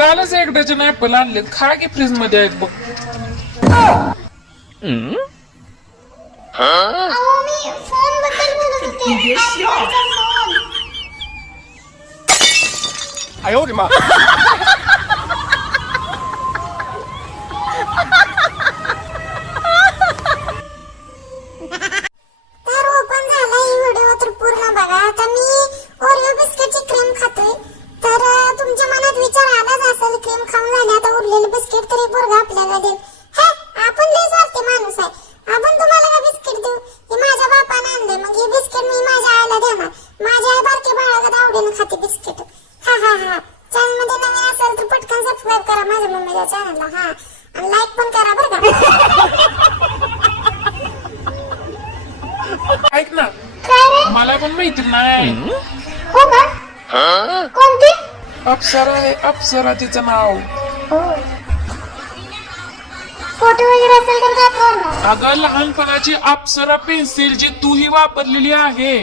कालच एक dozen apple आणलेत, खा की फ्रीज मध्ये आहेत बघ. अहो मी फोन बद्दल बोलत होते. Appleचा फोन. 哎呦我的妈！ तर ओपन झाला ही व्हिडिओ तर पूर्ण बघा. आता मी ओरिओ बिस्किटची क्रीम खातोय. तर तुमच्या मनात विचार आलाच असेल क्रीम खाऊन झाली आता उरलेले बिस्किट तरी पोरगा आपल्याला देईल. हे आपण लय स्वार्थी माणूस आहे. आपण तुम्हाला का बिस्किट देऊ? हे माझ्या बापाने आणले, मग हे बिस्किट मी माझ्या आईला देणार. माझी आई बारकी बाळागत आवडीने खाते बिस्किट. हा हा हा. चॅनल मध्ये नवीन असेल तर पटकन सबस्क्राईब करा माझ्या मम्मीच्या चॅनलला. हा आणि लाईक पण करा बरं का. ऐक ना, काय रे? मला पण माहिती नाही. हो का? कोणती? अप्सरा आहे, अप्सरा तिचं नाव. फोटो वगैरे असेल तर दाखव ना. अगं लहानपणाची अप्सरा पेन्सिल जी तूही वापरलेली आहे.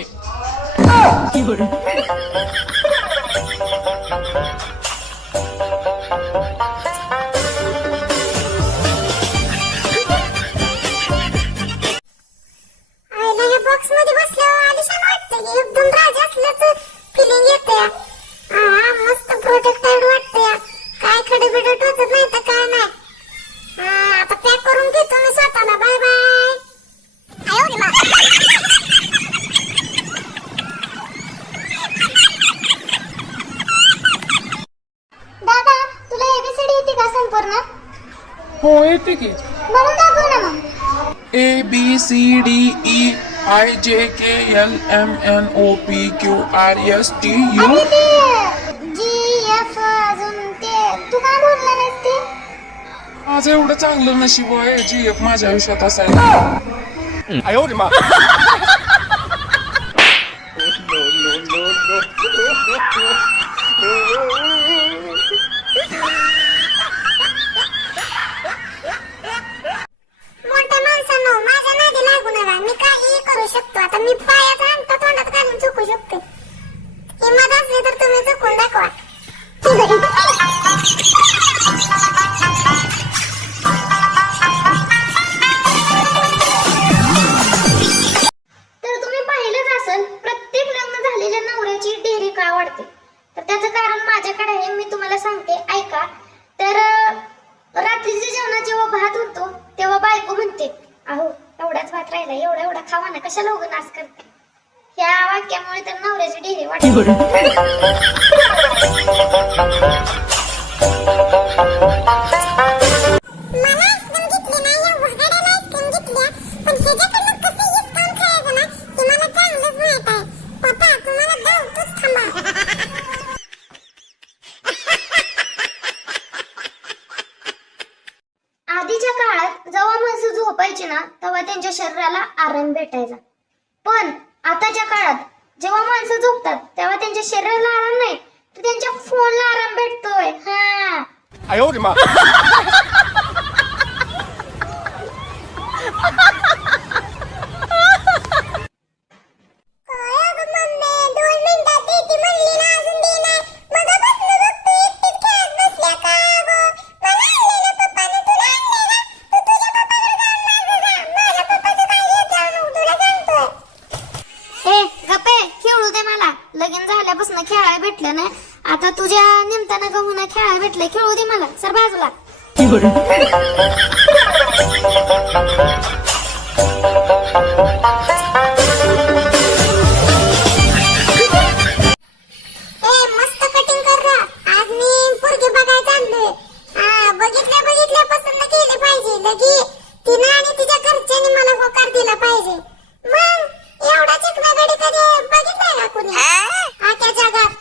आईला या बॉक्स मध्ये बसल्यावर आलिशान वाटतं की एकदम राजा असल्याचं फिलिंग येते. हा मस्त प्रोटेक्टेड वाटते. काय खडे बिडे टोचत नाही तर काय नाही. आता पॅक करून घेतो मी स्वतःला. Bye bye. दादा तुला एबीसीडी येते का संपूर्ण? हो येते की. म्हणून दाखव ना मग. ABCDEFGHIJKLMNOPQRSTU. आणि ते GF अजून ते तू काय बोलला नाहीस ते? माझं एवढं चांगलं नशीब आहे GF माझ्या आयुष्यात असायला. 哎呦我的妈！ मोठ्या माणसांनो माझ्या नादी लागू नका. मी काहीही करू शकतो. आता मी पायाचा अंगठा तोंडात घालून चुकू शकते. हिम्मत असली तर तुम्ही चुकून दाखवा. तर तुम्ही पाहिलंच असेल प्रत्येक लग्न झालेल्या नवऱ्याची डेअरी का वाढते. तर त्याचं कारण माझ्याकडे आहे. मी तुम्हाला सांगते ऐका. तर रात्रीच्या जेवणात जेव्हा भात उरतो तेव्हा बायको म्हणते अहो एवढाच भात राहिला, एवढा एवढा खावा ना, कशाला उगा नाश करते. ह्या वाक्यामुळे तर नवऱ्याची डेअरी वाढते. आधीच्या काळात जेव्हा माणसं झोपायची ना तेव्हा त्यांच्या शरीराला आराम भेटायचा. पण आताच्या काळात जेव्हा माणसं झोपतात तेव्हा त्यांच्या शरीराला आराम नाही तर त्यांच्या फोनला आराम भेटतोय. हा 哎呦我的妈！ लगीन झाल्यापासून खेळायला भेटलं नाही. आता तुझ्या निमतानं का होईना खेळायला भेटलं. खेळू दे मला. सर बाजूला. मस्त कटिंग कर रा. आज मी पोरगी बघायला चाललोय. बघितल्यापासून केली पाहिजे लगी. तिनं आणि तिच्या घरच्यांनी मला होकार दिला पाहिजे. मग एवढा चिकना गाडी कधी बघितलाय का कुणी आख्या जगात?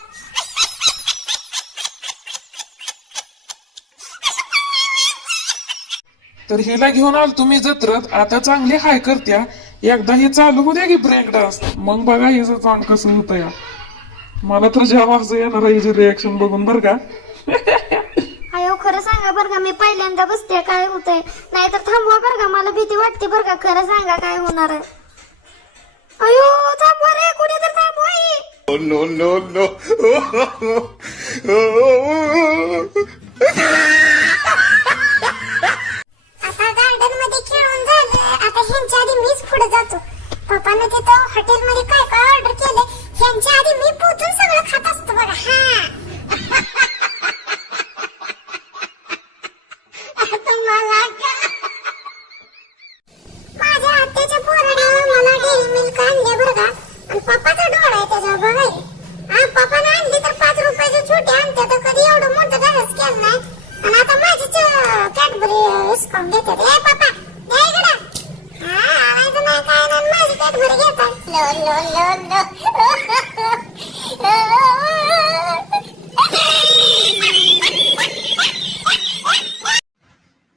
तर हिला घेऊन आलो तुम्ही जत्रत. आता चांगली हाय करत्या. एकदा हे चालू होऊ द्या की ब्रेक डान्स, मग बघा हिचं चांग कसं होतं या. मला तर जेव्हा असं येणार हिची रिएक्शन बघून बरं का. अयो खरं सांगा बरं का. मी पहिल्यांदा बसते काय होतंय. नाहीतर थांबवा बरं का. मला भीती वाटते बरं का. खरं सांगा काय होणार आहे. अयो थांबवा रे. कुणी तर थांबवा ही. No, no, no. पप्पानं तिथं हॉटेलमध्ये काय काय ऑर्डर केले ह्यांच्या आधी मी पोचून सगळं खात असतो बघा. तुम्हाला माझ्या आत्याच्या पोराने मला डेअरी मिल्क आणले बरं का आणि पप्पाचा डोळा आहे त्याच्यावर बघा. पप्पाने आणली तर 5 रुपयाची छोटी आणते तर कधी एवढं मोठं धाडस केलं नाही आणि आता माझीच कॅडबरी हिसकावून घेतात. ए पप्पा दे इकडं. आणायचं नाही काय नाही माझी कॅडबरी घेतात.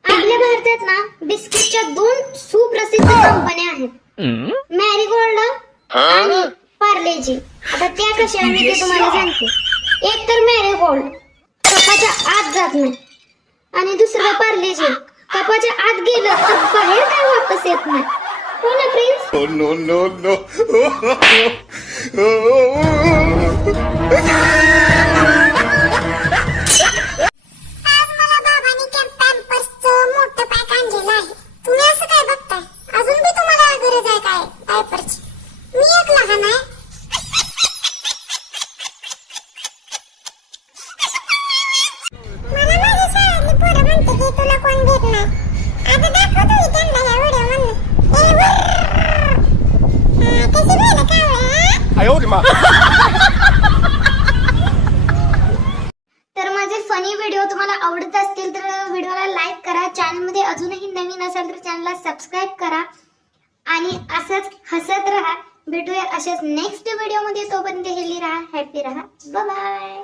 आपल्या भारतात ना बिस्किटच्या 2 सुप्रसिद्ध कंपन्या आहेत, मॅरीगोल्ड आणि पार्लेजी. आता त्या कशा मी ते तुम्हाला सांगते. एक तर मॅरीगोल्ड कपाच्या आत जात नाही आणि दुसरं पार्लेजी कपाच्या आत गेलं तर बाहेर काय वापस येत नाही. हो ना prince? Oh, no, no, no. आज मला बाबांनी पॅम्पर्सचं मोठं पॅक आणलेलं आहे. तुम्ही असं काय बघताय? अजून बी तुम्हाला गरज आहे काय डायपरची? मी एक लहान आहे. मला माझ्या शाळेतली पोरं म्हणते की तुला कोण देत नाही. आता दाखवतो मी त्यांना ह्या व्हिडिओमधून. कशी बोलत कावळ्या? 哎呦我的妈！ तर माझे फनी व्हिडिओ तुम्हाला आवडत असतील तर व्हिडिओला लाईक करा. चॅनलमध्ये अजूनही नवीन असाल तर चॅनलला सबस्क्राईब करा आणि असंच हसत राहा. भेटूया अशाच नेक्स्ट व्हिडिओमध्ये. तोपर्यंत हेल्दी राहा, हॅपी राहा. Bye bye.